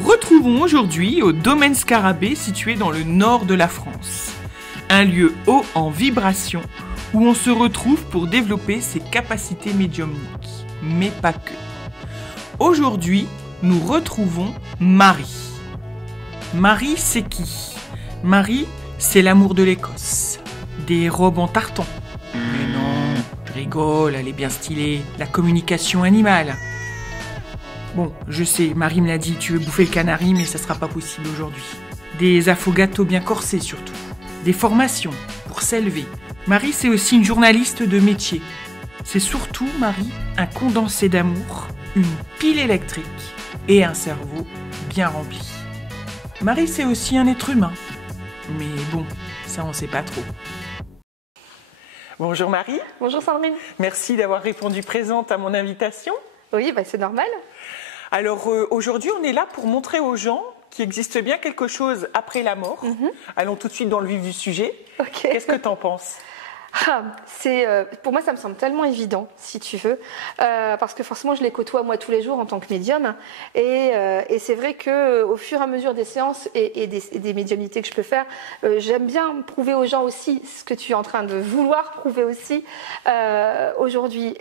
nous retrouvons aujourd'hui au domaine Scarabée situé dans le nord de la France. Un lieu haut en vibration où on se retrouve pour développer ses capacités médiumniques, mais pas que. Aujourd'hui, nous retrouvons Marie. Marie, c'est qui? Marie, c'est l'amour de l'Écosse. Des robes en tartan. Mais non, je rigole, elle est bien stylée. La communication animale. Bon, je sais, Marie me l'a dit, tu veux bouffer le canari, mais ça sera pas possible aujourd'hui. Des affogatos bien corsés surtout. Des formations pour s'élever. Marie, c'est aussi une journaliste de métier. C'est surtout, Marie, un condensé d'amour, une pile électrique et un cerveau bien rempli. Marie, c'est aussi un être humain. Mais bon, ça on sait pas trop. Bonjour Marie. Bonjour Sandrine. Merci d'avoir répondu présente à mon invitation. Oui, c'est normal. Alors aujourd'hui, on est là pour montrer aux gens qu'il existe bien quelque chose après la mort. Allons tout de suite dans le vif du sujet. Ok. Qu'est-ce que tu en penses? Pour moi, ça me semble tellement évident, si tu veux, parce que forcément, je les côtoie moi tous les jours en tant que médium, et c'est vrai que au fur et à mesure des séances et des médiumnités que je peux faire, j'aime bien prouver aux gens aussi ce que tu es en train de vouloir prouver aussi aujourd'hui.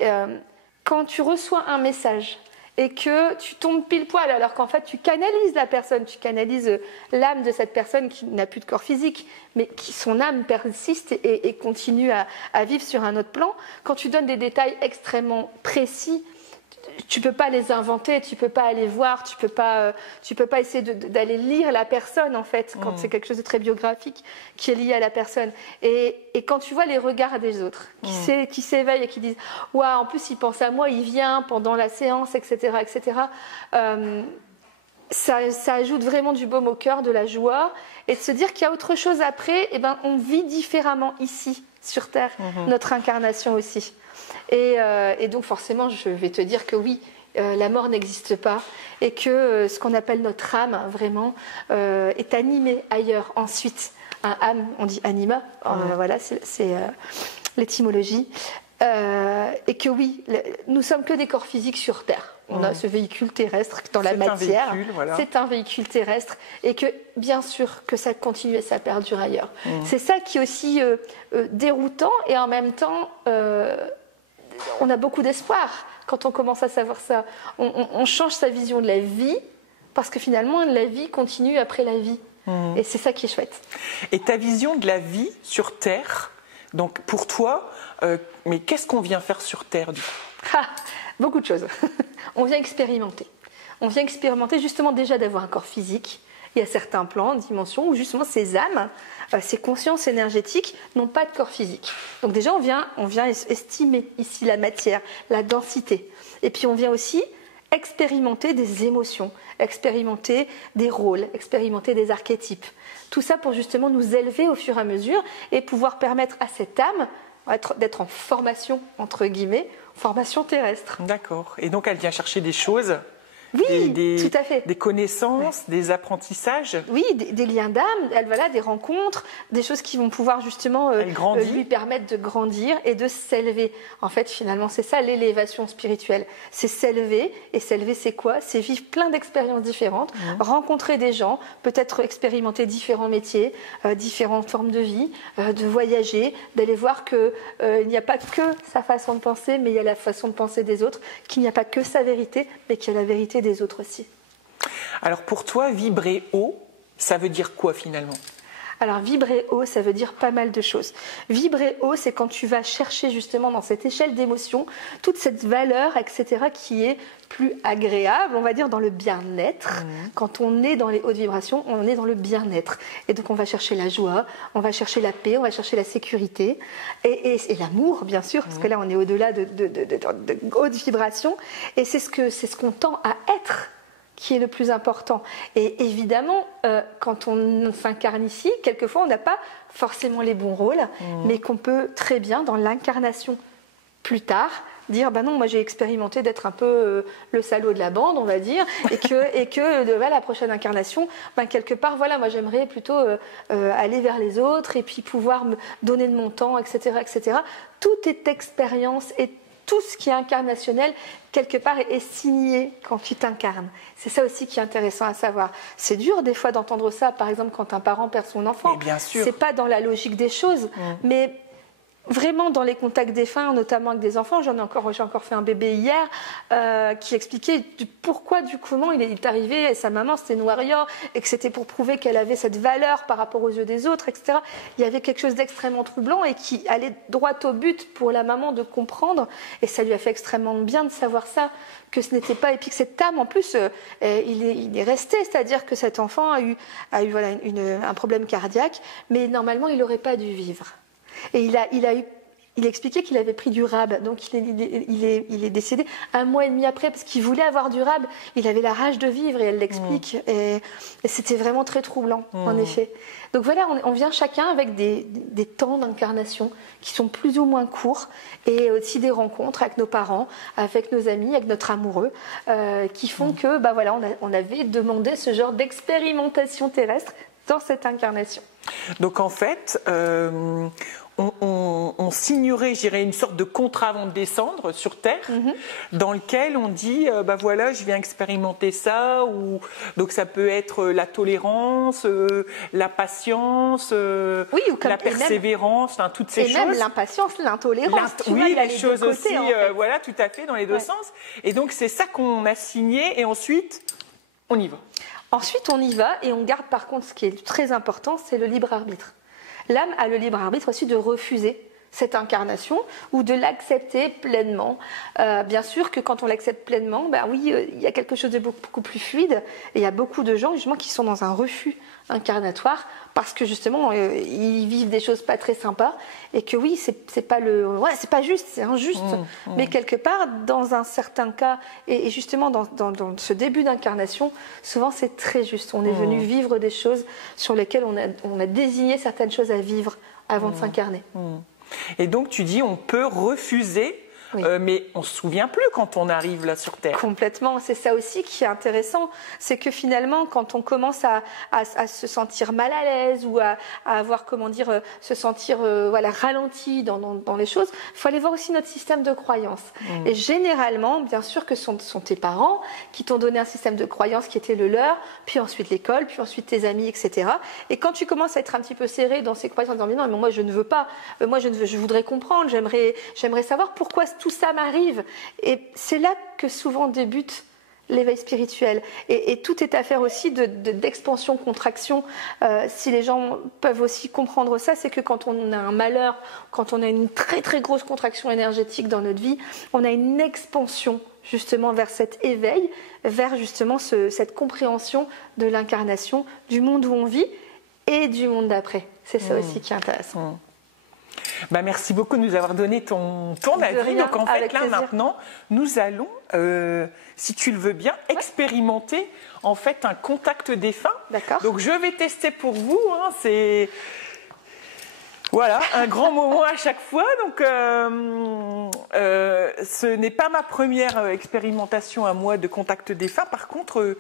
Quand tu reçois un message et que tu tombes pile poil alors qu'en fait tu canalises la personne, tu canalises l'âme de cette personne qui n'a plus de corps physique, mais qui son âme persiste et continue à vivre sur un autre plan. Quand tu donnes des détails extrêmement précis, tu peux pas les inventer, tu peux pas aller voir, tu peux pas essayer d'aller lire la personne en fait quand c'est quelque chose de très biographique qui est lié à la personne. Et quand tu vois les regards des autres qui s'éveillent et qui disent waouh, en plus il pense à moi, il vient pendant la séance, etc., etc. Ça ajoute vraiment du baume au cœur, de la joie, et de se dire qu'il y a autre chose après. Et on vit différemment ici sur Terre, notre incarnation aussi. Et donc forcément, je vais te dire que oui, la mort n'existe pas et que ce qu'on appelle notre âme, vraiment, est animée ailleurs. Ensuite, un âme, on dit anima, voilà, c'est l'étymologie. Et que oui, nous sommes que des corps physiques sur Terre. On a ce véhicule terrestre dans la matière. Voilà. C'est un véhicule terrestre et que bien sûr que ça continue et ça perdure ailleurs. C'est ça qui est aussi déroutant et en même temps on a beaucoup d'espoir quand on commence à savoir ça. On change sa vision de la vie parce que finalement la vie continue après la vie. Et c'est ça qui est chouette. Et ta vision de la vie sur Terre, donc pour toi, mais qu'est-ce qu'on vient faire sur Terre du coup? Beaucoup de choses. On vient expérimenter. On vient expérimenter justement déjà d'avoir un corps physique. Il y a certains plans, dimensions où justement ces âmes, ces consciences énergétiques n'ont pas de corps physique. Donc déjà on vient estimer ici la matière, la densité. Et puis on vient aussi expérimenter des émotions, expérimenter des rôles, expérimenter des archétypes. Tout ça pour justement nous élever au fur et à mesure et pouvoir permettre à cette âme d'être en formation, entre guillemets, formation terrestre. D'accord. Et donc elle vient chercher des choses, oui, tout à fait. Des connaissances, des apprentissages. Oui, des liens d'âme, voilà, des rencontres, des choses qui vont pouvoir justement lui permettre de grandir et de s'élever. En fait, finalement, c'est ça l'élévation spirituelle. C'est s'élever. Et s'élever, c'est quoi? C'est vivre plein d'expériences différentes, rencontrer des gens, peut-être expérimenter différents métiers, différentes formes de vie, de voyager, d'aller voir qu'il n'y a pas que sa façon de penser, mais il y a la façon de penser des autres, qu'il n'y a pas que sa vérité, mais qu'il y a la vérité des autres aussi. Alors pour toi, vibrer haut, ça veut dire quoi finalement? Alors vibrer haut, ça veut dire pas mal de choses. Vibrer haut, c'est quand tu vas chercher justement dans cette échelle d'émotions toute cette valeur, etc., qui est plus agréable, on va dire dans le bien-être. Quand on est dans les hautes vibrations, on est dans le bien-être. Et donc on va chercher la joie, on va chercher la paix, on va chercher la sécurité et l'amour, bien sûr, parce que là on est au-delà de hautes vibrations. Et c'est ce qu'on tend à être qui est le plus important. Et évidemment, quand on s'incarne ici, quelquefois on n'a pas forcément les bons rôles, mais qu'on peut très bien, dans l'incarnation plus tard, dire non, moi j'ai expérimenté d'être un peu le salaud de la bande, on va dire, et que la prochaine incarnation, quelque part, voilà, moi j'aimerais plutôt aller vers les autres et puis pouvoir me donner de mon temps, etc., etc. Tout est expérience et tout ce qui est incarnationnel, quelque part, est signé quand tu t'incarnes. C'est ça aussi qui est intéressant à savoir. C'est dur des fois d'entendre ça, par exemple, quand un parent perd son enfant. Mais bien sûr. C'est pas dans la logique des choses, mais vraiment dans les contacts défunts, notamment avec des enfants. J'ai encore fait un bébé hier qui expliquait pourquoi, du comment il est arrivé, et sa maman c'était une warrior, et que c'était pour prouver qu'elle avait cette valeur par rapport aux yeux des autres, etc. Il y avait quelque chose d'extrêmement troublant et qui allait droit au but pour la maman de comprendre, et ça lui a fait extrêmement bien de savoir ça, que ce n'était pas, et puis que cette âme, en plus, il est resté, c'est-à-dire que cet enfant a eu voilà, un problème cardiaque, mais normalement il n'aurait pas dû vivre. Et il expliquait qu'il avait pris du rab, donc il est décédé 1 mois et demi après parce qu'il voulait avoir du rab. Il avait la rage de vivre et elle l'explique. Et c'était vraiment très troublant, en effet. Donc voilà, on vient chacun avec des temps d'incarnation qui sont plus ou moins courts et aussi des rencontres avec nos parents, avec nos amis, avec notre amoureux, qui font que voilà, on avait demandé ce genre d'expérimentation terrestre dans cette incarnation. Donc en fait, on signerait, je dirais, une sorte de contrat avant de descendre sur Terre, dans lequel on dit, voilà, je viens expérimenter ça, ou donc ça peut être la tolérance, la patience, oui, la persévérance, enfin, toutes ces choses. Et même l'impatience, l'intolérance. Oui, les choses aussi, en fait. Voilà, tout à fait, dans les deux sens. Et donc c'est ça qu'on a signé, et ensuite, on y va. Ensuite, on y va et on garde par contre ce qui est très important, c'est le libre arbitre. L'âme a le libre arbitre aussi de refuser cette incarnation ou de l'accepter pleinement. Bien sûr que quand on l'accepte pleinement, oui, il y a quelque chose de beaucoup plus fluide et il y a beaucoup de gens justement qui sont dans un refus incarnatoire parce que justement ils vivent des choses pas très sympas et que oui, c'est pas juste, c'est injuste. Mais quelque part, dans un certain cas et justement dans ce début d'incarnation, souvent c'est très juste. On est venu vivre des choses sur lesquelles on a désigné certaines choses à vivre avant de s'incarner. Et donc tu dis on peut refuser, mais on se souvient plus quand on arrive là sur Terre. Complètement, c'est ça aussi qui est intéressant, c'est que finalement quand on commence à se sentir mal à l'aise ou à avoir, se sentir ralenti dans les choses, il faut aller voir aussi notre système de croyance. Et généralement, bien sûr que sont tes parents qui t'ont donné un système de croyance qui était le leur, puis ensuite l'école, puis ensuite tes amis, etc. Et quand tu commences à être un petit peu serré dans ces croyances en disant non, mais moi je ne veux pas, je voudrais comprendre, j'aimerais savoir pourquoi tout ça m'arrive. Et c'est là que souvent débute l'éveil spirituel. Et tout est affaire aussi d'expansion, contraction. Si les gens peuvent aussi comprendre ça, c'est que quand on a un malheur, quand on a une très très grosse contraction énergétique dans notre vie, on a une expansion justement vers cet éveil, vers justement cette compréhension de l'incarnation, du monde où on vit et du monde d'après. C'est ça aussi qui est intéressant. Merci beaucoup de nous avoir donné ton avis. Rien, donc en fait là plaisir. maintenant nous allons, si tu le veux bien, expérimenter en fait un contact défunt. D'accord. Donc je vais tester pour vous. C'est voilà un grand moment à chaque fois. Donc ce n'est pas ma première expérimentation à moi de contact défunt. Par contre,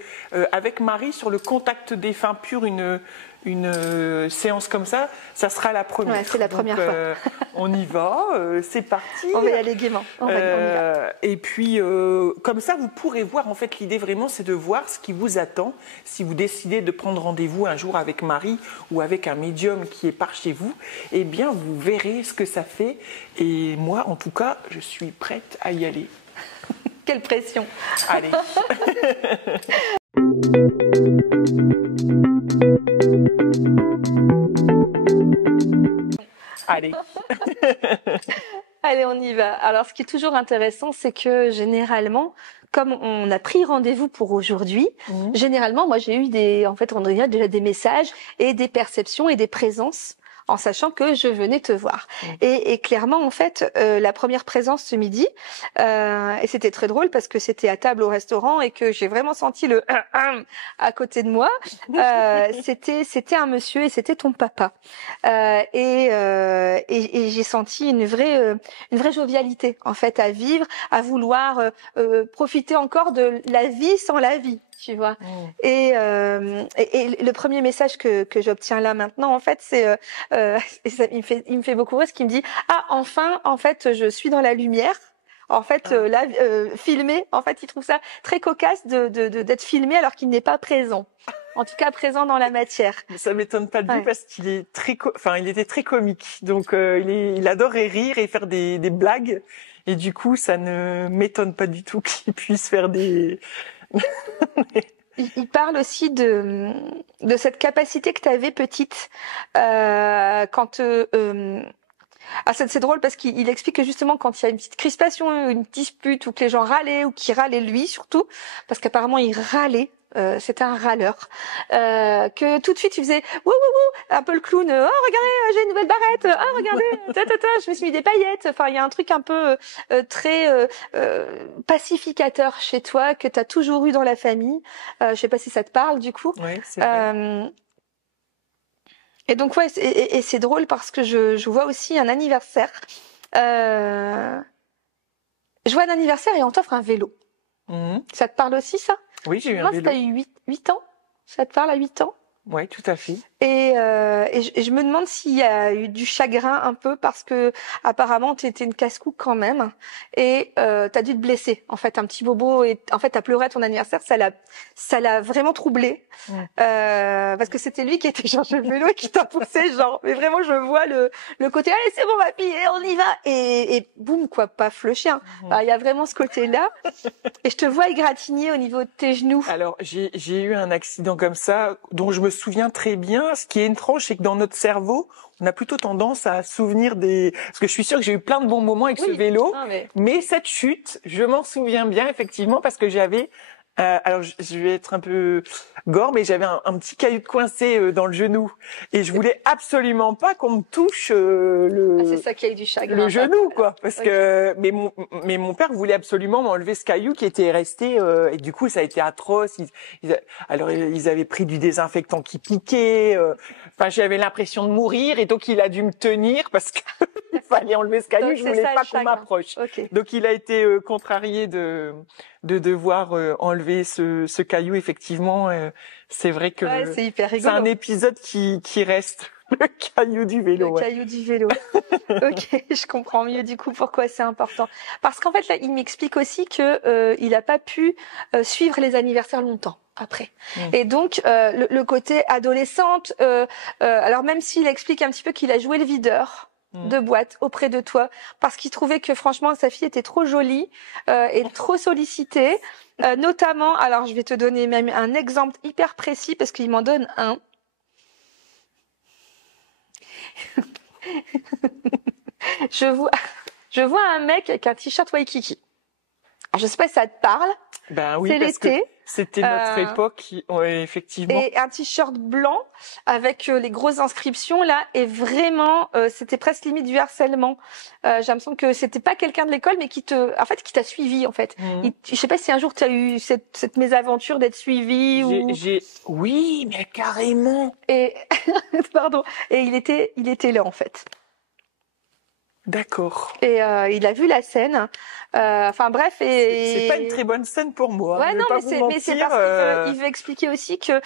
avec Marie sur le contact défunt pur, une séance comme ça sera la première. Ouais, c'est la première fois. On y va, c'est parti. On va y aller gaiement. On y va. Et puis, comme ça, vous pourrez voir, en fait, l'idée vraiment, c'est de voir ce qui vous attend. Si vous décidez de prendre rendez-vous un jour avec Marie ou avec un médium qui est par chez vous, eh bien, vous verrez ce que ça fait. Et moi, en tout cas, je suis prête à y aller. Quelle pression. Allez. Allez. Allez, on y va. Alors, ce qui est toujours intéressant, c'est que généralement, comme on a pris rendez-vous pour aujourd'hui, généralement, moi, j'ai eu on a déjà des messages et des perceptions et des présences en sachant que je venais te voir. Et clairement, en fait, la première présence ce midi, et c'était très drôle parce que c'était à table au restaurant et que j'ai vraiment senti le à côté de moi. C'était un monsieur et c'était ton papa. Et j'ai senti une vraie jovialité en fait à vivre, à vouloir profiter encore de la vie sans la vie. Tu vois. Et le premier message que j'obtiens là maintenant, en fait, c'est il me fait beaucoup rire, ce qui me dit enfin, en fait, je suis dans la lumière. En fait, là, filmé, en fait, il trouve ça très cocasse d'être filmé alors qu'il n'est pas présent. En tout cas, présent dans la matière. Mais ça m'étonne pas de lui parce qu'il est il était très comique. Donc, il adorait rire et faire des blagues. Et du coup, ça ne m'étonne pas du tout qu'il puisse faire des... Il parle aussi de cette capacité que tu avais petite quand c'est drôle parce qu'il explique que justement quand il y a une petite crispation, une dispute ou que les gens râlaient ou qu'il râlait lui surtout parce qu'apparemment il râlait. C'était un râleur que tout de suite il faisait wouh wouh wouh un peu le clown. Oh regardez, j'ai une nouvelle barrette. Oh regardez, je me suis mis des paillettes. Enfin il y a un truc un peu très pacificateur chez toi que tu as toujours eu dans la famille. Je sais pas si ça te parle du coup. Oui, c'est vrai. Et donc ouais, et c'est drôle parce que je vois aussi un anniversaire. Je vois un anniversaire et on t'offre un vélo. Ça te parle aussi ça? Oui, j'ai eu un vélo. Moi, t'as eu 8 ans. Ça te parle à 8 ans? Oui, tout à fait. Et je me demande s'il y a eu du chagrin un peu parce que apparemment tu étais une casse-cou quand même et t'as dû te blesser en fait un petit bobo et en fait t'as pleuré à ton anniversaire, ça l'a vraiment troublé parce que c'était lui qui était chargé le vélo et qui t'a poussé genre mais vraiment je vois le côté allez c'est bon ma fille on y va et boum quoi paf le chien. Il y a vraiment ce côté là et je te vois égratigner au niveau de tes genoux. Alors j'ai eu un accident comme ça dont je me souviens très bien. Ce qui est étrange, c'est que dans notre cerveau, on a plutôt tendance à souvenir parce que je suis sûre que j'ai eu plein de bons moments avec ce vélo, mais cette chute, je m'en souviens bien effectivement parce que j'avais alors je vais être un peu gore, mais j'avais un petit caillou coincé dans le genou et je voulais absolument pas qu'on me touche c'est ça qui a eu du chagrin. Le genou quoi, parce que mais mon père voulait absolument m'enlever ce caillou qui était resté et du coup ça a été atroce. Alors ils avaient pris du désinfectant qui piquait. Enfin j'avais l'impression de mourir et donc il a dû me tenir parce que il fallait enlever ce caillou. Je voulais pas qu'on m'approche. Donc il a été contrarié de devoir enlever ce caillou. Effectivement, c'est vrai que c'est hyper rigolo. C'est un épisode qui reste. Le caillou du vélo. Le caillou du vélo. Ok, je comprends mieux du coup pourquoi c'est important. Parce qu'en fait là, il m'explique aussi que il a pas pu suivre les anniversaires longtemps après. Et donc le côté adolescente. Alors même s'il explique un petit peu qu'il a joué le videur de boîte auprès de toi parce qu'il trouvait que franchement sa fille était trop jolie et trop sollicitée. Notamment, alors je vais te donner même un exemple hyper précis parce qu'il m'en donne un. Je vois un mec avec un t-shirt Waikiki. Alors, je sais pas si ça te parle. Ben oui, c'est l'été. C'était notre époque, ouais, effectivement. Et un t-shirt blanc avec les grosses inscriptions là, et vraiment, c'était presque limite du harcèlement. J'ai l'impression que c'était pas quelqu'un de l'école, mais qui t'a suivi en fait. Je sais pas si un jour tu as eu cette mésaventure d'être suivi ou. Oui, mais carrément. Et pardon. Et il était là en fait. D'accord. Et il a vu la scène. Enfin bref, c'est pas une très bonne scène pour moi. Ouais, non, mais c'est parce qu'il veut expliquer aussi que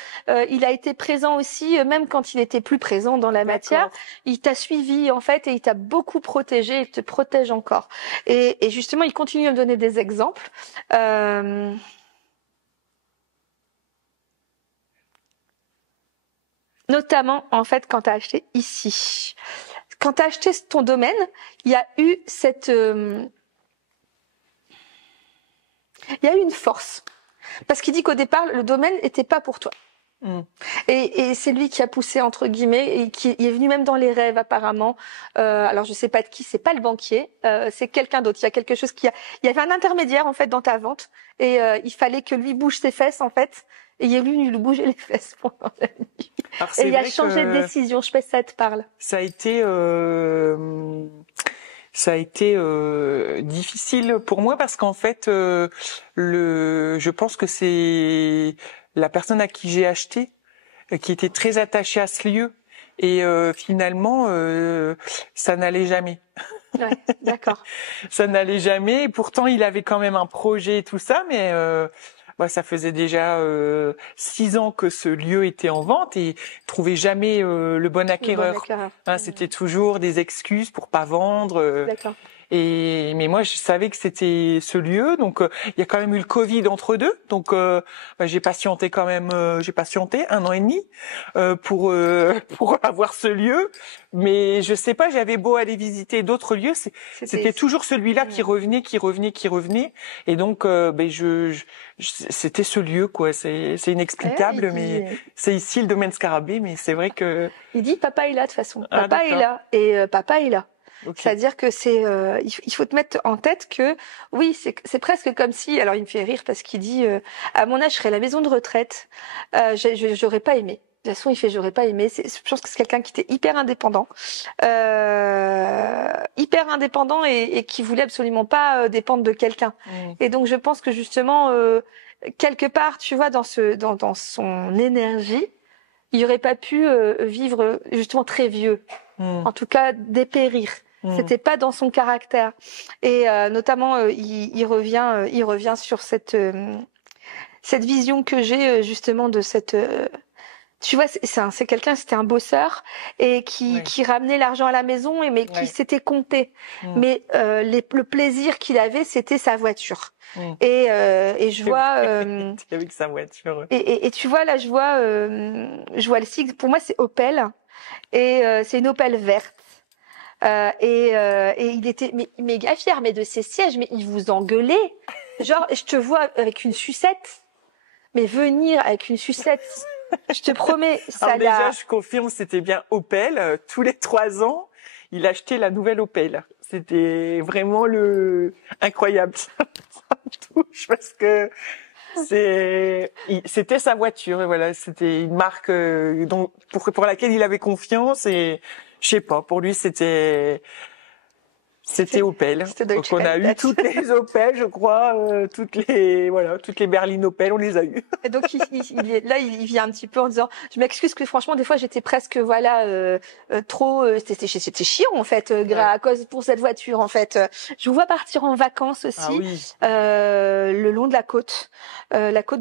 il a été présent aussi, même quand il était plus présent dans la matière. Il t'a suivi en fait et il t'a beaucoup protégé. Il te protège encore. Et justement, il continue à me donner des exemples. Notamment en fait quand t'as acheté ici. Quand tu as acheté ton domaine, il y a eu il y a eu une force. Parce qu'il dit qu'au départ, le domaine n'était pas pour toi. Et c'est lui qui a poussé, entre guillemets, et qui est venu même dans les rêves, apparemment. Alors, je sais pas de qui, c'est pas le banquier, c'est quelqu'un d'autre. Il y a quelque chose il y avait un intermédiaire, en fait, dans ta vente. Et il fallait que lui bouge ses fesses, en fait. Et il est venu lui bouger les fesses pendant la nuit. Et il a changé de décision. Je sais pas si ça te parle. Ça a été difficile pour moi parce qu'en fait, je pense que c'est la personne à qui j'ai acheté qui était très attachée à ce lieu et finalement, ça n'allait jamais. Ouais, d'accord. Ça n'allait jamais. Et pourtant, il avait quand même un projet et tout ça, mais ça faisait déjà 6 ans que ce lieu était en vente et trouvait jamais le bon acquéreur. C'était toujours des excuses pour pas vendre. D'accord. mais moi, je savais que c'était ce lieu. Donc, il y a quand même eu le Covid entre deux. Donc, j'ai patienté quand même. J'ai patienté 1 an et demi pour avoir ce lieu. Mais je sais pas. J'avais beau aller visiter d'autres lieux, c'était toujours celui-là qui revenait. Et donc, c'était ce lieu, quoi. C'est inexplicable, mais c'est ici le domaine Scarabée. Mais c'est vrai que il dit papa est là de toute façon. Papa est là et papa est là. Okay. C'est-à-dire que il faut te mettre en tête que oui, c'est presque comme si, alors il me fait rire parce qu'il dit à mon âge je serais à la maison de retraite, j'aurais pas aimé. De toute façon, il fait j'aurais pas aimé. Je pense que c'est quelqu'un qui était hyper indépendant et qui voulait absolument pas dépendre de quelqu'un. Et donc je pense que justement quelque part, tu vois, dans son énergie, il aurait pas pu vivre justement très vieux. En tout cas, dépérir. C'était pas dans son caractère. Et notamment, il revient sur cette vision que j'ai justement de cette. Tu vois, c'est quelqu'un, c'était un bosseur et qui ramenait l'argent à la maison mais qui s'était compté. Mais le plaisir qu'il avait, c'était sa voiture. Et je vois avec sa voiture. Et tu vois là, je vois le sigle. Pour moi, c'est Opel et c'est une Opel verte. Et il était méga fier, mais de ses sièges, mais il vous engueulait. Genre, je te vois avec une sucette, mais venir avec une sucette, je te promets, ça. Alors déjà, je confirme, c'était bien Opel. Tous les 3 ans, il achetait la nouvelle Opel. C'était vraiment incroyable. Ça me touche parce que c'était sa voiture. Et voilà, c'était une marque pour laquelle il avait confiance et je sais pas, pour lui c'était Opel. Donc on a eu toutes les Opel, je crois, toutes les berlines Opel, on les a eues. Et donc il vient un petit peu en disant, je m'excuse que franchement des fois j'étais presque trop, c'était chiant en fait, à cause pour cette voiture en fait. Je vous vois partir en vacances aussi, le long de la côte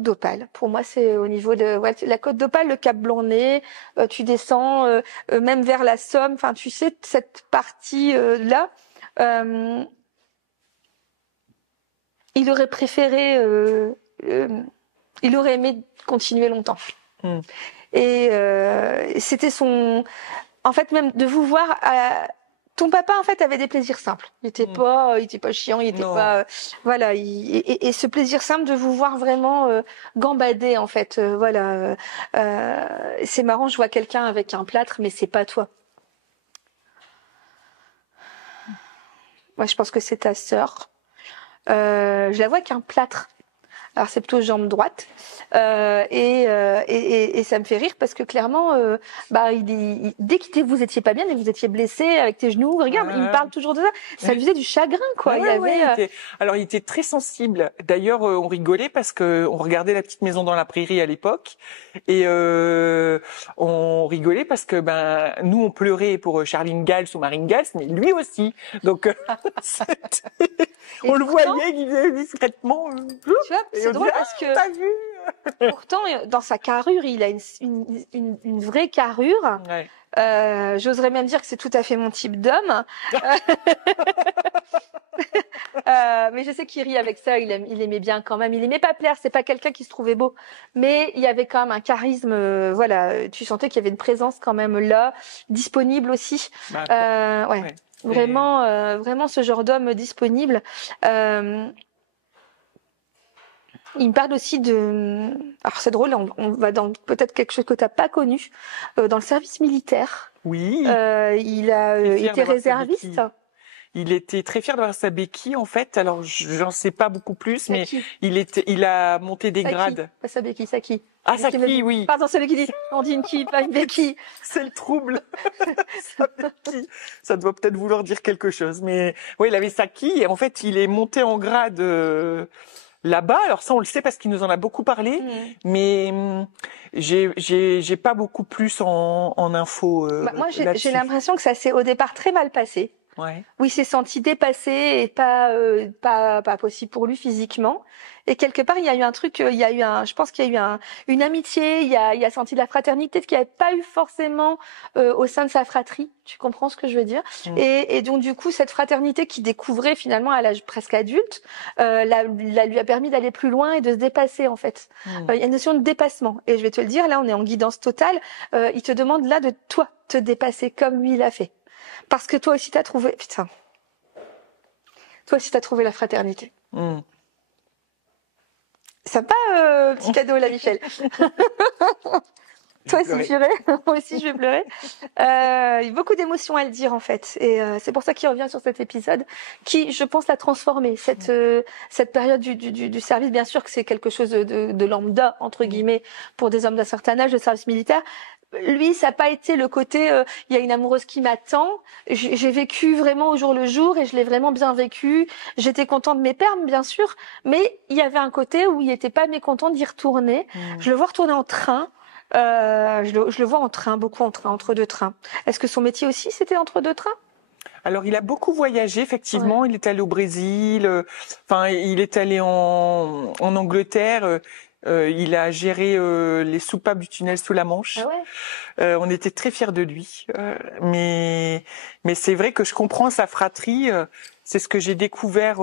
d'Opale. Pour moi c'est au niveau de la côte d'Opale, le Cap Blanc-Nez, tu descends même vers la Somme. Enfin tu sais cette partie là. Il aurait préféré, il aurait aimé continuer longtemps. Et c'était en fait même de vous voir. Ton papa en fait avait des plaisirs simples. Il était pas chiant, il était pas, voilà. Et ce plaisir simple de vous voir vraiment gambader en fait, c'est marrant, je vois quelqu'un avec un plâtre, mais c'est pas toi. Moi, je pense que c'est ta sœur. Je la vois avec un plâtre. Alors, c'est plutôt jambe droite. Et ça me fait rire parce que clairement, dès que vous étiez pas bien, dès que vous étiez blessé avec tes genoux, regarde, il me parle toujours de ça. Ça lui faisait du chagrin, quoi. Alors, il était très sensible. D'ailleurs, on rigolait parce que on regardait La Petite Maison dans la Prairie à l'époque. Et on rigolait parce que nous, on pleurait pour Charline Gals ou Marine Gals, mais lui aussi. Donc, on le voyait qu'il faisait discrètement. Tu vois, c'est drôle parce que t'as vu pourtant dans sa carrure, il a une vraie carrure. J'oserais même dire que c'est tout à fait mon type d'homme. Mais je sais qu'il rit avec ça, il aimait bien quand même. Il aimait pas plaire, c'est pas quelqu'un qui se trouvait beau, mais il y avait quand même un charisme. Tu sentais qu'il y avait une présence quand même là, disponible aussi. Vraiment ce genre d'homme disponible. Il me parle aussi alors c'est drôle, on va dans peut-être quelque chose que t'as pas connu, dans le service militaire. Oui. Il a été réserviste. Il était très fier d'avoir sa béquille en fait. Alors j'en sais pas beaucoup plus, mais il a monté des grades. Pas sa béquille, sa quille. Ah, sa quille, oui. Pardon, celui qui dit on dit une quille, pas une béquille. C'est le trouble. Sa béquille. Ça doit peut-être vouloir dire quelque chose, mais oui, il avait sa quille et en fait il est monté en grade. Là-bas, alors ça on le sait parce qu'il nous en a beaucoup parlé, mais j'ai pas beaucoup plus en info. Moi j'ai l'impression que ça s'est au départ très mal passé. Ouais. où il s'est senti dépassé et pas possible pour lui physiquement. Et quelque part, il y a eu un truc, je pense qu'il y a eu une amitié, il a senti de la fraternité qu'il n'y avait pas eu forcément au sein de sa fratrie. Tu comprends ce que je veux dire? Et donc du coup, cette fraternité qu'il découvrait finalement à l'âge presque adulte, lui a permis d'aller plus loin et de se dépasser en fait. Il y a une notion de dépassement. Et je vais te le dire, là, on est en guidance totale. Il te demande là de toi te dépasser comme lui l'a fait. Parce que toi aussi t'as trouvé, toi aussi t'as trouvé la fraternité. Sympa, petit cadeau là, Michel. Toi aussi, purée. Moi aussi, je vais pleurer. Il y a beaucoup d'émotions à le dire, en fait. Et c'est pour ça qu'il revient sur cet épisode qui, je pense, l'a transformé. Cette période du service, bien sûr que c'est quelque chose de lambda, entre guillemets, pour des hommes d'un certain âge, de service militaire. Lui, ça n'a pas été le côté il y a une amoureuse qui m'attend. J'ai vécu vraiment au jour le jour et je l'ai vraiment bien vécu. J'étais content de mes permes, bien sûr, mais il y avait un côté où il n'était pas mécontent d'y retourner. Je le vois retourner en train. Je le vois en train, beaucoup en train, entre deux trains. Est-ce que son métier aussi, c'était entre deux trains? Alors, il a beaucoup voyagé, effectivement. Ouais. Il est allé au Brésil. Enfin, il est allé en Angleterre. Il a géré les soupapes du tunnel sous la Manche. Ah ouais. On était très fiers de lui. Mais c'est vrai que je comprends sa fratrie. C'est ce que j'ai découvert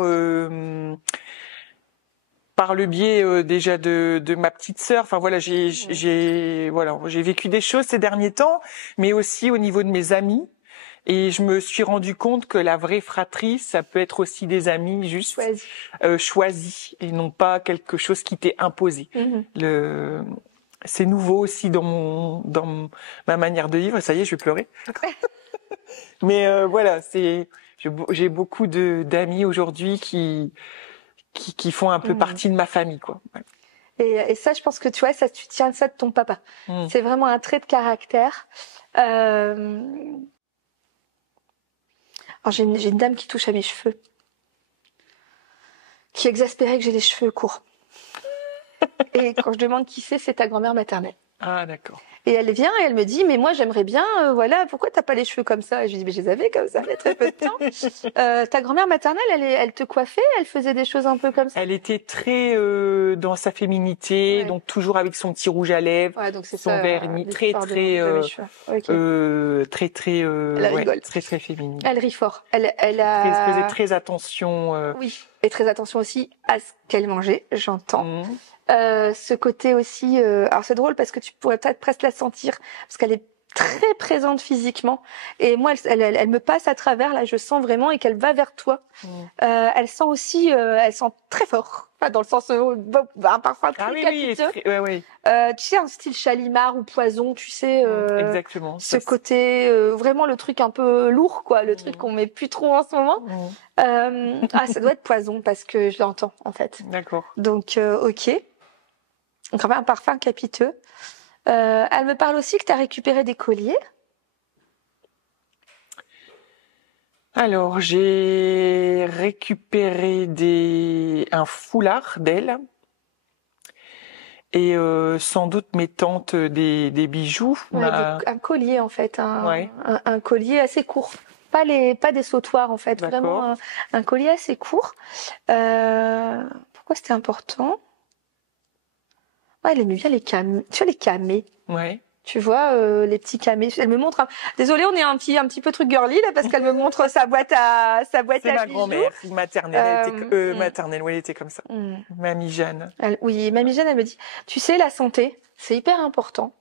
par le biais déjà de ma petite sœur. Enfin voilà, j'ai vécu des choses ces derniers temps, mais aussi au niveau de mes amis. Et je me suis rendu compte que la vraie fratrie, ça peut être aussi des amis juste choisis et non pas quelque chose qui t'est imposé. C'est nouveau aussi dans ma manière de vivre. Ça y est, je vais pleurer. Mais voilà, j'ai beaucoup d'amis aujourd'hui qui font un peu partie de ma famille, quoi. Ouais. Et ça, je pense que tu vois, ça, tu tiens ça de ton papa. C'est vraiment un trait de caractère. Alors j'ai une dame qui touche à mes cheveux, qui est exaspérée que j'ai les cheveux courts. Et quand je demande qui c'est ta grand-mère maternelle. Ah d'accord. Et elle vient et elle me dit, mais moi j'aimerais bien, voilà, pourquoi t'as pas les cheveux comme ça? Et je lui dis, mais je les avais comme ça, il y a très peu de temps. Ta grand-mère maternelle, elle te coiffait, elle faisait des choses un peu comme ça? Elle était très dans sa féminité, donc toujours avec son petit rouge à lèvres, donc son vernis, très féminine. Elle rit fort. Elle faisait très attention. Oui, et très attention aussi à ce qu'elle mangeait, j'entends. Ce côté aussi, alors c'est drôle parce que tu pourrais peut-être presque la sentir parce qu'elle est très présente physiquement et moi elle me passe à travers là, je sens vraiment et qu'elle va vers toi. Elle sent aussi, elle sent très fort, pas dans le sens un parfum très capiteux. Tu sais, un style Chalimard ou Poison, tu sais. Exactement. Ce côté vraiment le truc un peu lourd quoi, le truc qu'on met plus trop en ce moment. Ça doit être Poison parce que je l'entends en fait. D'accord. Donc ok. Donc un parfum capiteux. Elle me parle aussi que tu as récupéré des colliers. Alors, j'ai récupéré un foulard d'elle et sans doute mes tantes des bijoux. Un collier en fait, un collier assez court. Pas des sautoirs en fait, vraiment un collier assez court. Pourquoi c'était important? Ouais, elle aimait bien les camés. Tu vois les camés? Ouais. Tu vois les petits camés. Elle me montre. Désolée, on est un petit peu truc girly là parce qu'elle me montre sa boîte à C'est ma bijoux. grand-mère maternelle. Maternelle, elle était comme ça. Mamie Jeanne. Oui, Mamie Jeanne, elle me dit, tu sais, la santé, c'est hyper important.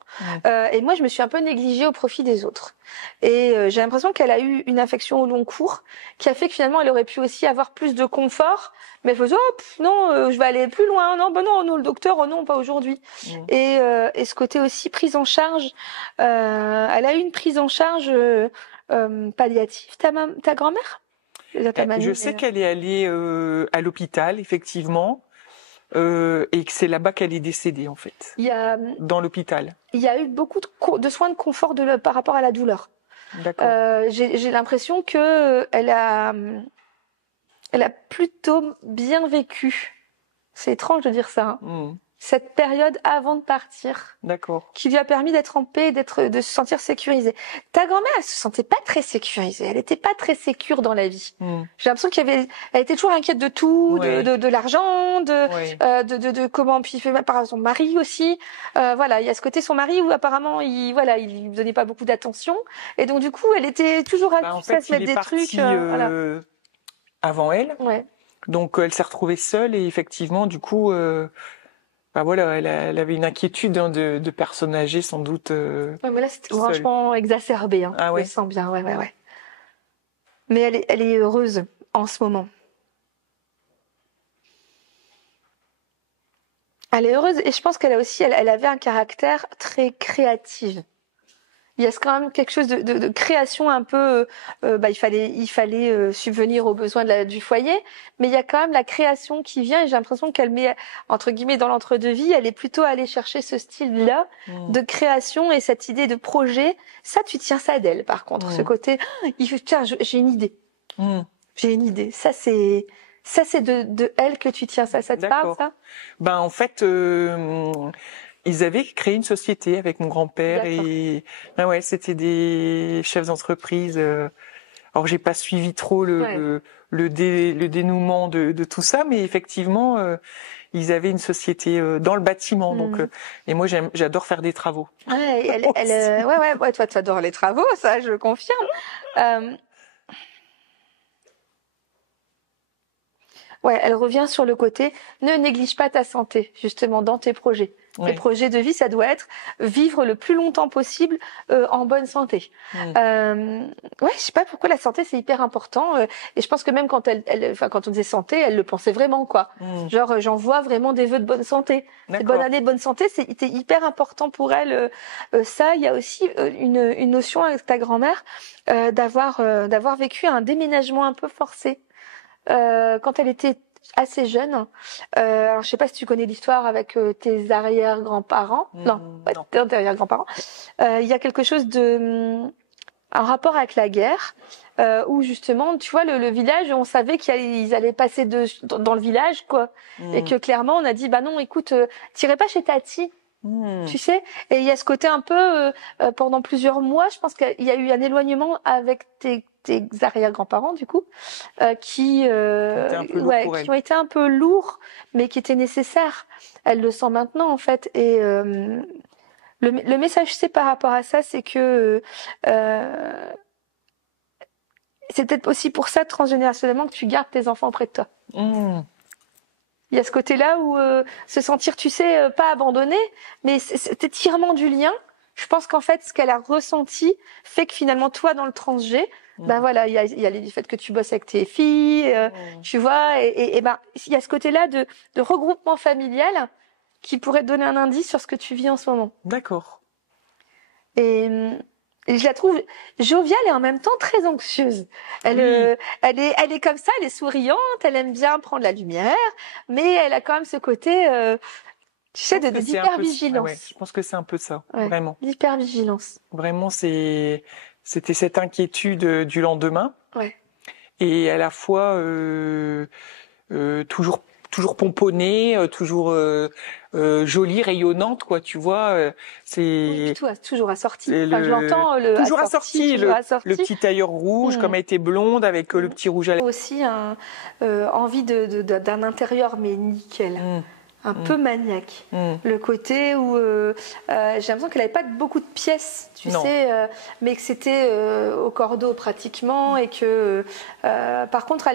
Et moi, je me suis un peu négligée au profit des autres. Et j'ai l'impression qu'elle a eu une infection au long cours qui a fait que finalement, elle aurait pu aussi avoir plus de confort. Mais elle faisait, non, je vais aller plus loin. Non, non, le docteur, non, pas aujourd'hui. Et ce côté aussi prise en charge, elle a eu une prise en charge palliative, ta grand-mère? Je sais qu'elle est allée à l'hôpital, effectivement. Et que c'est là-bas qu'elle est décédée en fait. Dans l'hôpital. Il y a eu beaucoup de soins de confort par rapport à la douleur. D'accord. J'ai l'impression que elle a plutôt bien vécu. C'est étrange de dire ça. cette période avant de partir, D'accord. qui lui a permis d'être en paix, de se sentir sécurisée. Ta grand-mère, elle se sentait pas très sécurisée, elle était pas très sécure dans la vie. J'ai l'impression elle était toujours inquiète de tout, Ouais. de l'argent, Ouais. de comment, puis par exemple son mari aussi. Voilà, il y a ce côté son mari où apparemment il lui donnait pas beaucoup d'attention, et donc du coup elle était toujours à En se fait, mettre il est des parti trucs. Voilà. avant elle. Ouais. Donc elle s'est retrouvée seule et effectivement, du coup, voilà, elle avait une inquiétude de personnes âgées sans doute. Ouais, mais là c'était Seule. franchement exacerbé. Hein. Ah ouais. Je le sens bien. Ouais. Mais elle est heureuse en ce moment. Elle est heureuse et je pense qu'elle avait un caractère très créatif. Il y a quand même quelque chose de création un peu. Il fallait subvenir aux besoins du foyer, mais il y a quand même la création qui vient et j'ai l'impression qu'elle met entre guillemets dans l'entre-deux-vie. Elle est plutôt allée chercher ce style-là de création et cette idée de projet. Ça, tu tiens ça d'elle. Par contre, ce côté, tiens, j'ai une idée. J'ai une idée. Ça c'est de elle que tu tiens ça. Ça te parle ça? En fait. Ils avaient créé une société avec mon grand-père et ouais, c'était des chefs d'entreprise. Alors j'ai pas suivi trop le dénouement de tout ça, mais effectivement ils avaient une société dans le bâtiment. Donc et moi j'adore faire des travaux. Ouais, toi tu adores les travaux, ça je le confirme. Ouais, elle revient sur le côté ne néglige pas ta santé justement dans tes projets. Tes projets de vie, ça doit être vivre le plus longtemps possible en bonne santé. Je sais pas pourquoi la santé c'est hyper important et je pense que même quand quand on disait santé, elle le pensait vraiment quoi. Genre j'envoie vraiment des vœux de bonne santé. Des bonnes années de bonne santé, c'était hyper important pour elle. Ça, il y a aussi une notion avec ta grand-mère d'avoir vécu un déménagement un peu forcé. Quand elle était assez jeune. Alors, je sais pas si tu connais l'histoire avec tes arrière-grands-parents. Tes arrière-grands-parents. Il y a quelque chose un rapport avec la guerre, où justement, tu vois, le village, on savait qu'ils allaient passer dans le village, quoi. Et que clairement, on a dit, bah non, écoute, t'irais pas chez Tati. Tu sais, et il y a ce côté un peu pendant plusieurs mois, je pense qu'il y a eu un éloignement avec tes arrière-grands-parents du coup, qui ont été un peu lourds, mais qui étaient nécessaires. Elle le sent maintenant en fait, et le message c'est par rapport à ça, c'est que c'est peut-être aussi pour ça transgénérationnellement que tu gardes tes enfants auprès de toi. Il y a ce côté-là où se sentir, tu sais, pas abandonné, mais cet étirement du lien. Je pense qu'en fait, ce qu'elle a ressenti fait que finalement, toi, dans le transgé, voilà, il y a le fait que tu bosses avec tes filles, tu vois, et il y a ce côté-là de regroupement familial qui pourrait te donner un indice sur ce que tu vis en ce moment. D'accord. Et je la trouve joviale et en même temps très anxieuse. Elle est comme ça, elle est souriante, elle aime bien prendre la lumière, mais elle a quand même ce côté, tu sais, d'hypervigilance. Je pense que c'est un peu ça, vraiment. L'hypervigilance. Vraiment, c'était cette inquiétude du lendemain. Ouais. Et à la fois toujours pomponnée, toujours jolie, rayonnante, quoi. Tu vois, c'est toujours assortie. Enfin, je l'entends. Toujours assortie. Le petit tailleur rouge, comme elle était blonde, avec le petit rouge à lèvres. Aussi envie d'un intérieur mais nickel. Un peu maniaque. Le côté où j'ai l'impression qu'elle n'avait pas beaucoup de pièces, tu sais, mais que c'était au cordeau pratiquement, et que par contre,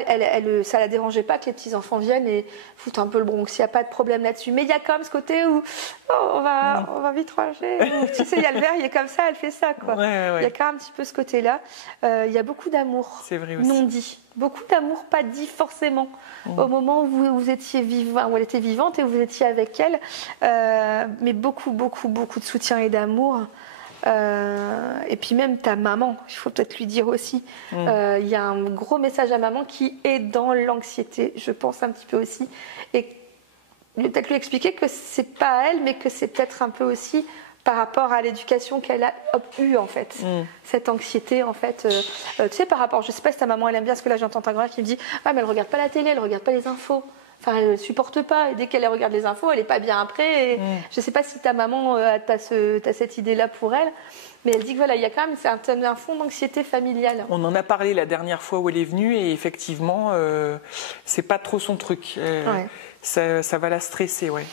ça la dérangeait pas que les petits enfants viennent et foutent un peu le Bronx. Il n'y a pas de problème là-dessus. Mais il y a quand même ce côté où on va vite ranger. Tu sais, il y a le verre, il est comme ça, elle fait ça, quoi. Il y a quand même un petit peu ce côté-là. Il y a beaucoup d'amour. C'est vrai aussi. Non dit. Beaucoup d'amour pas dit forcément. Au moment où vous étiez vivant, où elle était vivante et où vous étiez avec elle, mais beaucoup de soutien et d'amour. Et puis même ta maman, il faut peut-être lui dire aussi, il y a un gros message à maman qui est dans l'anxiété, je pense un petit peu aussi, et peut-être lui expliquer que c'est pas elle, mais que c'est peut-être un peu aussi par rapport à l'éducation qu'elle a eue en fait, cette anxiété en fait, tu sais, par rapport, je sais pas si ta maman elle aime bien, parce que là j'entends ta grand-mère qui me dit mais elle regarde pas la télé, elle regarde pas les infos. Enfin, elle ne supporte pas. Et dès qu'elle regarde les infos, elle n'est pas bien après. Et je ne sais pas si ta maman t'as cette idée-là pour elle. Mais elle dit que voilà, il y a quand même un fond d'anxiété familiale. On en a parlé la dernière fois où elle est venue et effectivement, c'est pas trop son truc. Ça va la stresser, ouais.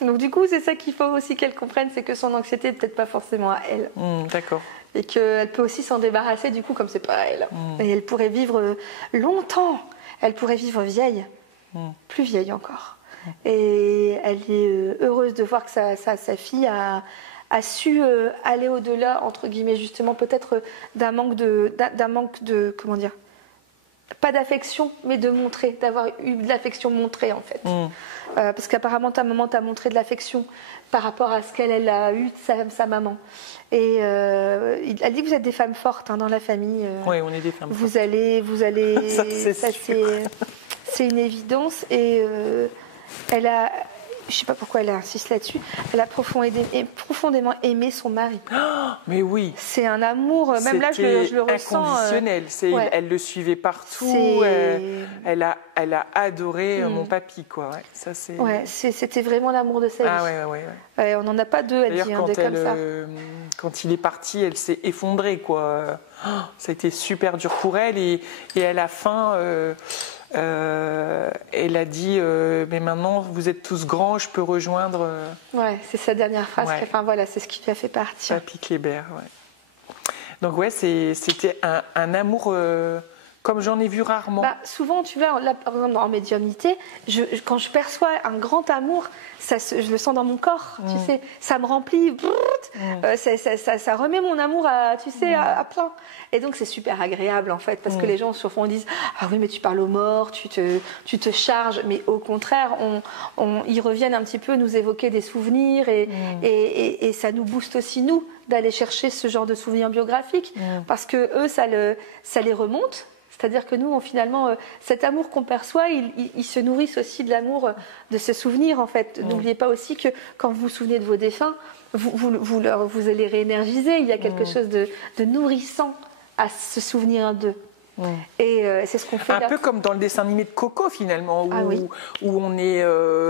Donc du coup, c'est ça qu'il faut aussi qu'elle comprenne, c'est que son anxiété n'est peut-être pas forcément à elle. D'accord. Et qu'elle peut aussi s'en débarrasser du coup, comme c'est pas à elle. Et elle pourrait vivre longtemps. Elle pourrait vivre vieille, plus vieille encore. Et elle est heureuse de voir que sa fille a su aller au-delà, entre guillemets, justement, peut-être d'un manque de, comment dire, pas d'affection, mais de montrer, d'avoir eu de l'affection montrée, en fait. Parce qu'apparemment, ta maman t'a montré de l'affection par rapport à ce qu'elle a eu de sa maman. Et elle dit que vous êtes des femmes fortes dans la famille. Oui, on est des femmes fortes. Vous allez ça, c'est une évidence. Et elle a, je ne sais pas pourquoi elle insiste là-dessus, elle a profondément aimé son mari. Mais oui. C'est un amour, même là je le ressens. Inconditionnel. Elle le suivait partout. Elle a adoré mon papy, quoi. Ouais, ça, c'était vraiment l'amour de sa vie. Ouais. On n'en a pas deux, elle dit, comme ça. Quand il est parti, elle s'est effondrée, quoi. Ça a été super dur pour elle et à la fin. Elle a dit mais maintenant vous êtes tous grands, je peux rejoindre. Ouais, c'est sa dernière phrase. Ouais. Enfin voilà, c'est ce qui lui a fait partir. Papy Kléber, ouais. Donc ouais, c'était un amour comme j'en ai vu rarement. Souvent, tu vois, là par exemple en médiumnité, quand je perçois un grand amour, je le sens dans mon corps, tu sais, ça me remplit, ça remet mon amour à plein. Et donc c'est super agréable en fait, parce que les gens sur fond disent ah oui mais tu parles aux morts, tu te charges, mais au contraire, ils reviennent un petit peu nous évoquer des souvenirs et ça nous booste aussi nous d'aller chercher ce genre de souvenirs biographiques, parce que eux ça les remonte. C'est-à-dire que nous, finalement, cet amour qu'on perçoit, ils se nourrissent aussi de l'amour de ce souvenir, en fait. N'oubliez pas aussi que quand vous vous souvenez de vos défunts, vous allez réénergiser. Il y a quelque chose de nourrissant à se souvenir d'eux. Et c'est ce qu'on fait là. Un peu comme dans le dessin animé de Coco, finalement, où on est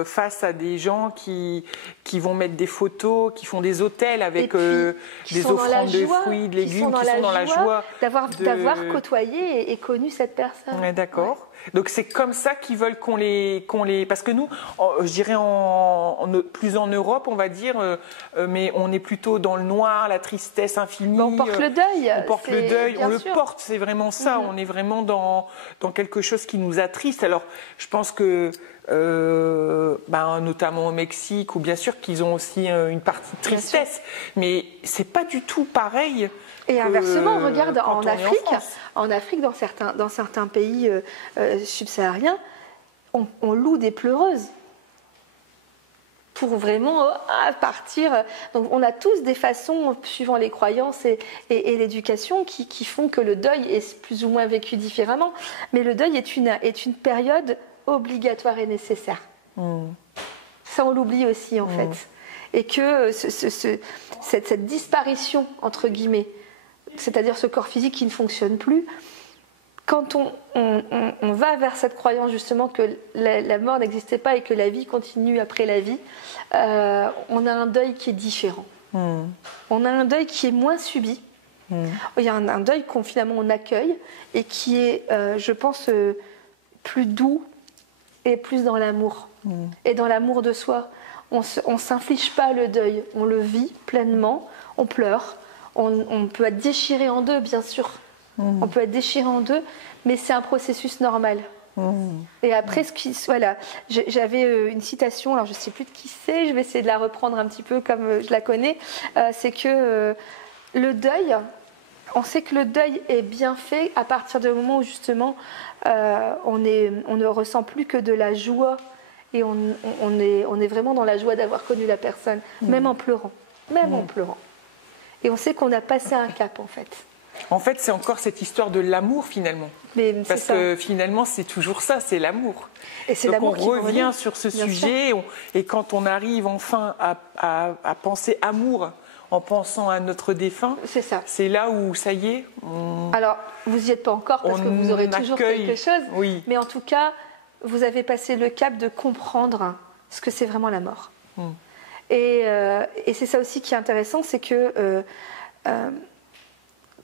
face à des gens qui vont mettre des photos, qui font des hôtels avec des offrandes de fruits, de légumes, qui sont dans la joie d'avoir côtoyé et connu cette personne. Ouais, d'accord. Donc c'est comme ça qu'ils veulent qu'on les... Parce que nous, je dirais plus en Europe, on va dire, mais on est plutôt dans le noir, la tristesse infinie. On porte le deuil. On porte le deuil, on le porte, c'est vraiment ça. On est vraiment dans quelque chose qui nous attriste. Alors, je pense que, notamment au Mexique, ou bien sûr qu'ils ont aussi une partie de tristesse, mais c'est pas du tout pareil. Et inversement, regarde en Afrique, dans certains pays subsahariens, on loue des pleureuses pour vraiment partir. Donc on a tous des façons, suivant les croyances et l'éducation, qui font que le deuil est plus ou moins vécu différemment. Mais le deuil est une période obligatoire et nécessaire. Ça, on l'oublie aussi, en fait. Et que cette disparition, entre guillemets, c'est-à-dire ce corps physique qui ne fonctionne plus, quand on va vers cette croyance justement que la mort n'existait pas et que la vie continue après la vie, on a un deuil qui est différent. On a un deuil qui est moins subi. Il y a un deuil qu'on finalement on accueille et qui est, je pense, plus doux et plus dans l'amour. Et dans l'amour de soi. On ne s'inflige pas le deuil, on le vit pleinement, on pleure. On peut être déchiré en deux, bien sûr. On peut être déchiré en deux, mais c'est un processus normal. Et après, j'avais une citation, alors je ne sais plus de qui c'est, je vais essayer de la reprendre un petit peu comme je la connais. C'est que le deuil, on sait que le deuil est bien fait à partir du moment où justement on ne ressent plus que de la joie et on est vraiment dans la joie d'avoir connu la personne, même en pleurant. En pleurant. Et on sait qu'on a passé un cap, en fait. En fait, c'est encore cette histoire de l'amour, finalement. Parce que finalement, c'est toujours ça, c'est l'amour. Et c'est donc l'amour on revient sur ce sujet, et quand on arrive enfin à penser amour en pensant à notre défunt, c'est là où, ça y est... Alors, vous n'y êtes pas encore, parce que vous aurez toujours quelque chose. Oui. Mais en tout cas, vous avez passé le cap de comprendre ce que c'est vraiment la mort. Et c'est ça aussi qui est intéressant, c'est que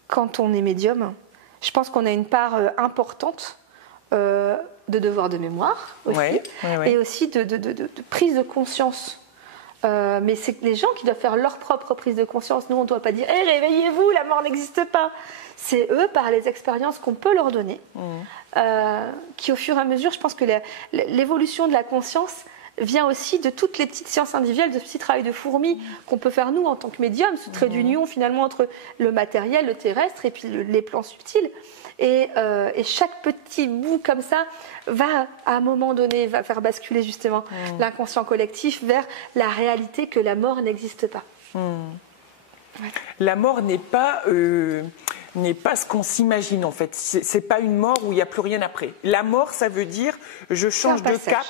quand on est médium, je pense qu'on a une part importante de devoir de mémoire aussi, et aussi de prise de conscience. Mais c'est les gens qui doivent faire leur propre prise de conscience. Nous, on ne doit pas dire hey, « réveillez-vous, la mort n'existe pas ». C'est eux, par les expériences qu'on peut leur donner, qui au fur et à mesure, je pense que l'évolution de la conscience vient aussi de toutes les petites séances individuelles, de ce petit travail de fourmi qu'on peut faire nous en tant que médium, ce trait d'union finalement entre le matériel, le terrestre et puis les plans subtils. Et chaque petit bout comme ça va, à un moment donné, va faire basculer justement l'inconscient collectif vers la réalité que la mort n'existe pas. La mort n'est pas ce qu'on s'imagine en fait. C'est pas une mort où il n'y a plus rien après. La mort, ça veut dire je change de cap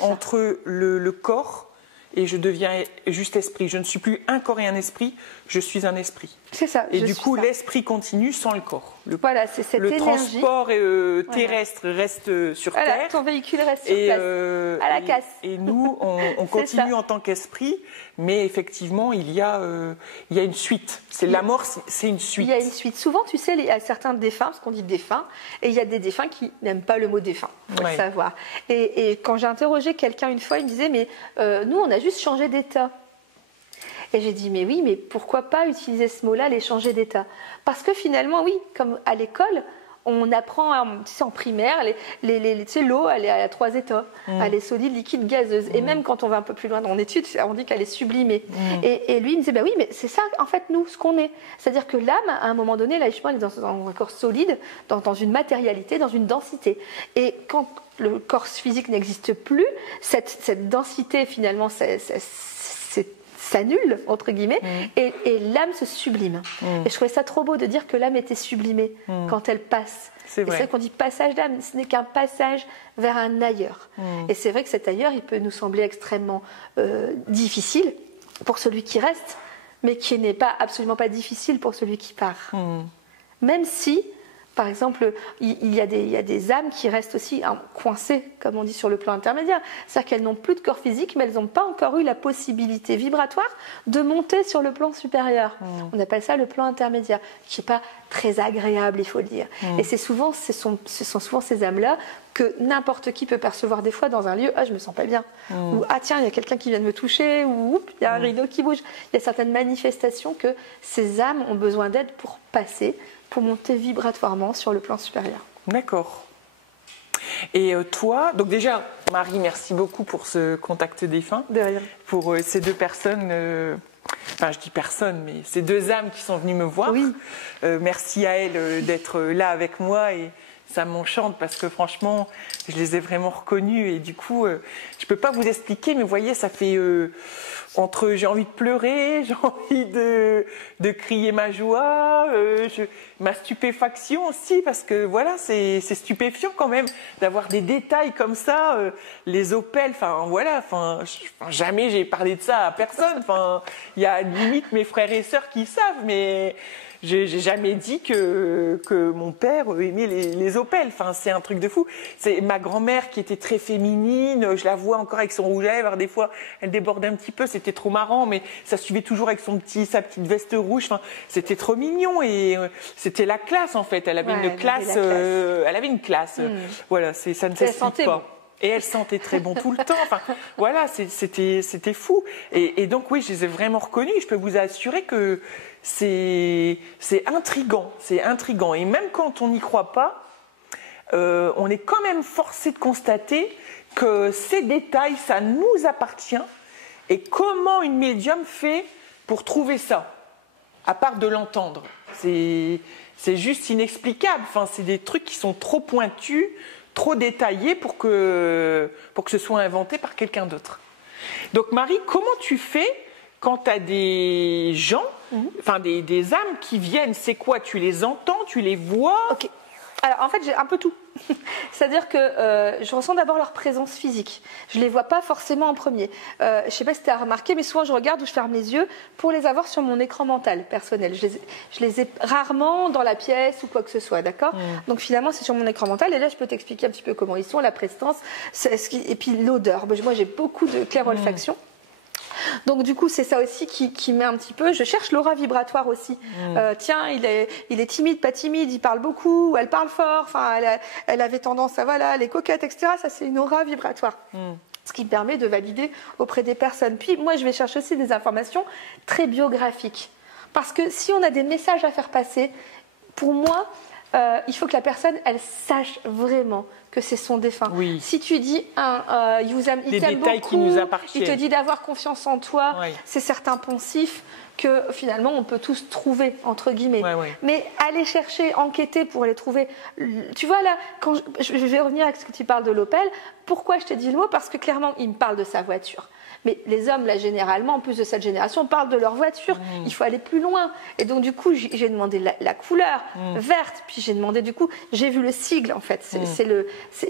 entre le corps et je deviens juste esprit. Je ne suis plus un corps et un esprit, je suis un esprit. C'est ça. Et du coup, l'esprit continue sans le corps. Voilà, c'est cette énergie. Le transport terrestre reste sur Terre. Ton véhicule reste sur place, à la casse. Et nous, on continue en tant qu'esprit, mais effectivement, il y a une suite. La mort, c'est une suite. Il y a une suite. Souvent, tu sais, il y a certains défunts, parce qu'on dit défunts, et il y a des défunts qui n'aiment pas le mot défunt, il faut le savoir. Et quand j'ai interrogé quelqu'un une fois, il me disait, mais nous, on a juste changé d'état. Et j'ai dit, mais oui, mais pourquoi pas utiliser ce mot-là, les changer d'état? Parce que finalement, oui, comme à l'école, on apprend, tu sais, en primaire, l'eau, elle est à 3 états. Elle est solide, liquide, gazeuse. Et même quand on va un peu plus loin dans l'étude, on dit qu'elle est sublimée. Et lui, il me disait, bah oui, mais c'est ça, en fait, nous, ce qu'on est. C'est-à-dire que l'âme, à un moment donné, là, justement, elle est dans un corps solide, dans une matérialité, dans une densité. Et quand le corps physique n'existe plus, cette densité, finalement, s'annule, entre guillemets, et l'âme se sublime. Et je trouvais ça trop beau de dire que l'âme était sublimée quand elle passe. C'est vrai qu'on dit passage d'âme, ce n'est qu'un passage vers un ailleurs. Et c'est vrai que cet ailleurs, il peut nous sembler extrêmement difficile pour celui qui reste, mais qui n'est absolument pas difficile pour celui qui part. Même si, par exemple, il y a des âmes qui restent aussi coincées, comme on dit, sur le plan intermédiaire. C'est-à-dire qu'elles n'ont plus de corps physique, mais elles n'ont pas encore eu la possibilité vibratoire de monter sur le plan supérieur. On appelle ça le plan intermédiaire, qui n'est pas très agréable, il faut le dire. Et ce sont souvent ces âmes-là que n'importe qui peut percevoir des fois dans un lieu. « Ah, je me sens pas bien » ou « Ah tiens, il y a quelqu'un qui vient de me toucher » ou « Il y a un rideau qui bouge ». Il y a certaines manifestations que ces âmes ont besoin d'aide pour passer, pour monter vibratoirement sur le plan supérieur. D'accord. Et toi, donc déjà, Marie, merci beaucoup pour ce contact défunt. De rien. Pour ces deux personnes, enfin je dis personnes, mais ces deux âmes qui sont venues me voir. Oui. Merci à elles d'être là avec moi et ça m'enchante parce que franchement, je les ai vraiment reconnues et du coup, je peux pas vous expliquer, mais vous voyez, ça fait entre j'ai envie de pleurer, j'ai envie de crier ma joie, ma stupéfaction aussi parce que voilà, c'est stupéfiant quand même d'avoir des détails comme ça, les opels, enfin voilà, jamais j'ai parlé de ça à personne, enfin il y a limite mes frères et sœurs qui savent, mais j'ai jamais dit que mon père aimait les opels. Enfin, c'est un truc de fou. C'est ma grand-mère qui était très féminine. Je la vois encore avec son rouge à lèvres. Des fois, elle débordait un petit peu. C'était trop marrant, mais ça suivait toujours avec sa petite veste rouge. Enfin, c'était trop mignon et c'était la classe en fait. Elle avait une classe. Elle avait une classe. Voilà, ça ne s'explique pas. Bon. Et elle sentait très bon tout le temps. Enfin, voilà, c'était fou. Et donc oui, je les ai vraiment reconnus. Je peux vous assurer que c'est intriguant, Et même quand on n'y croit pas, on est quand même forcé de constater que ces détails, ça nous appartient. Et comment une médium fait pour trouver ça, à part de l'entendre. C'est juste inexplicable. Enfin, c'est des trucs qui sont trop pointus, trop détaillés pour que ce soit inventé par quelqu'un d'autre. Donc Marie, comment tu fais quand tu as des gens, enfin des âmes qui viennent? C'est quoi? Tu les entends, tu les vois? Ok. Alors en fait j'ai un peu tout. C'est-à-dire que je ressens d'abord leur présence physique. Je les vois pas forcément en premier. Je sais pas si tu as remarqué, mais souvent je regarde ou je ferme les yeux pour les avoir sur mon écran mental personnel. Je les ai rarement dans la pièce ou quoi que ce soit, d'accord? Donc finalement c'est sur mon écran mental et là je peux t'expliquer un petit peu comment ils sont, la prestance, et puis l'odeur. Moi j'ai beaucoup de clairolfaction. Donc du coup c'est ça aussi qui met un petit peu, je cherche l'aura vibratoire aussi. Tiens, il est timide, pas timide, il parle beaucoup, elle parle fort, enfin elle avait tendance à voilà, elle est coquette, etc. Ça c'est une aura vibratoire. Ce qui me permet de valider auprès des personnes. Puis moi je vais chercher aussi des informations très biographiques. Parce que si on a des messages à faire passer, pour moi, il faut que la personne, elle sache vraiment que c'est son défunt. Oui. Si tu dis il t'aime beaucoup, qui nous appartiennent. il te dit d'avoir confiance en toi, Oui. c'est certains poncifs que finalement on peut tous trouver, entre guillemets. Oui. Mais aller chercher, enquêter pour les trouver. Tu vois là, quand je vais revenir avec ce que tu parles de l'Opel, pourquoi je t'ai dit le mot? Parce que clairement, il me parle de sa voiture. Mais les hommes, là, généralement, en plus de cette génération, parlent de leur voiture. Il faut aller plus loin. Et donc, du coup, j'ai demandé la couleur verte. Puis j'ai demandé, du coup, j'ai vu le sigle, en fait.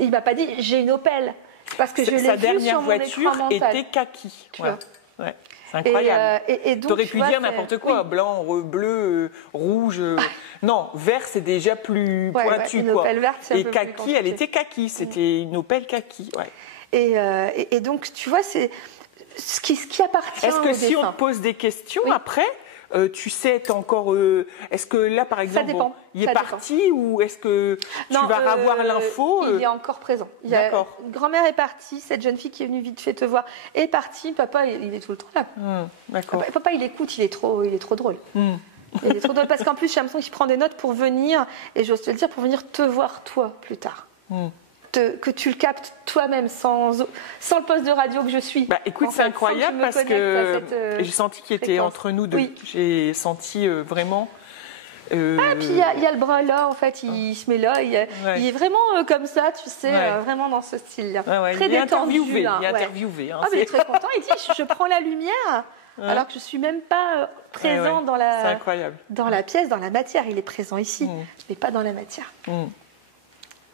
Il m'a pas dit, j'ai une Opel. C'est parce que je l'ai vu sur mon écran mental. Sa dernière voiture était kaki. Tu vois. Ouais. C'est incroyable. Et donc, t'aurais pu dire n'importe quoi, blanc, bleu, rouge. Non, vert, c'est déjà plus pointu, une quoi. Opel verte, c'est un Et peu plus kaki, compliqué. elle était kaki. C'était une Opel kaki. Ouais. Et donc, tu vois, c'est ce qui appartient Est-ce que au si défunt. on te pose des questions Oui. après, tu sais, t'es encore. Est-ce que là, par exemple, dépend. il est Ça parti ou est-ce que tu vas avoir l'info Il est encore présent. D'accord. Grand-mère est partie, cette jeune fille qui est venue vite fait te voir est partie. Papa, il est tout le temps là. D'accord. Papa, il écoute, il est trop drôle. Il est trop drôle parce qu'en plus, j'ai l'impression qu'il prend des notes pour venir, et j'ose te le dire, pour venir te voir toi plus tard. Que tu le captes toi-même sans le poste de radio que je suis. Bah écoute, En c'est fait, incroyable sans que parce tu me que connectes à cette, j'ai senti qu'il était fréquence. entre nous deux. Oui. J'ai senti vraiment. Puis il y a le bras là, en fait, il se met là, il est vraiment comme ça, tu sais, vraiment dans ce style-là. Très il est détendu. interviewé. Là, Il est interviewé. Hein, mais il est très content, il dit je prends la lumière alors que je ne suis même pas présent dans c'est incroyable. dans la pièce, dans la matière. Il est présent ici, mais pas dans la matière.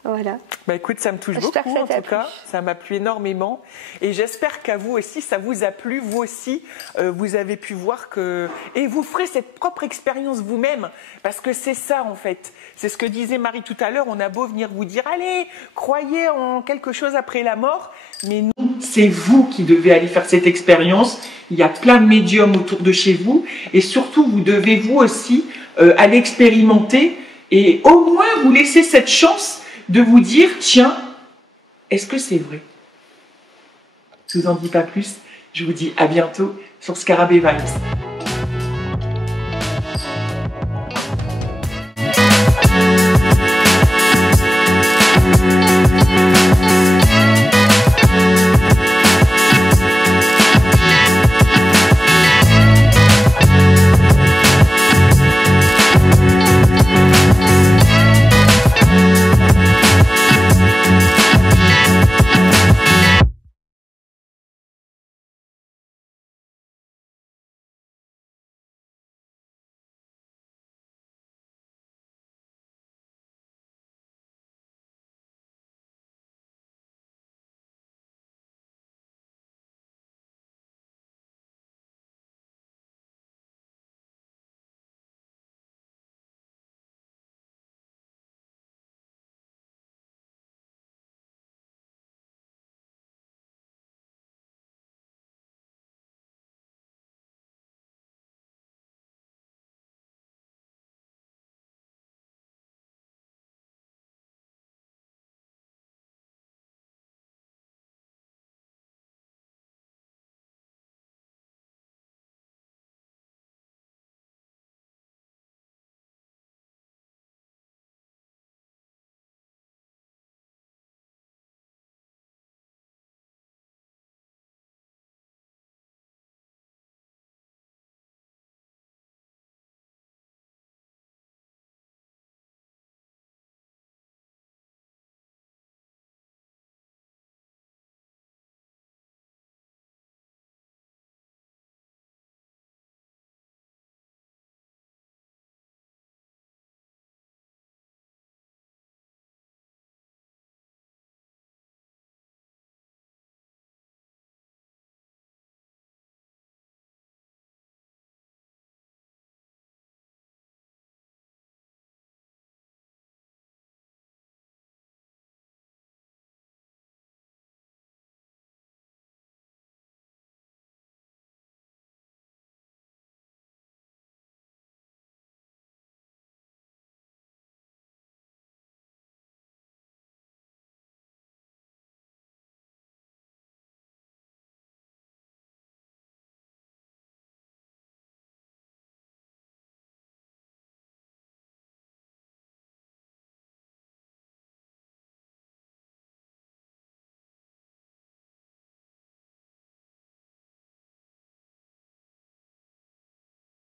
Voilà. Bah écoute, ça me touche beaucoup J'espère que ça en t'a tout cas, ça m'a plu énormément et j'espère qu'à vous aussi ça vous a plu, vous aussi vous avez pu voir que et vous ferez cette propre expérience vous-même parce que c'est ça en fait, c'est ce que disait Marie tout à l'heure, on a beau venir vous dire allez, croyez en quelque chose après la mort, mais non, c'est vous qui devez aller faire cette expérience, il y a plein de médiums autour de chez vous et surtout vous devez vous aussi aller expérimenter et au moins vous laisser cette chance de vous dire, tiens, est-ce que c'est vrai? Je vous en dis pas plus, je vous dis à bientôt sur Scarabée Vibes.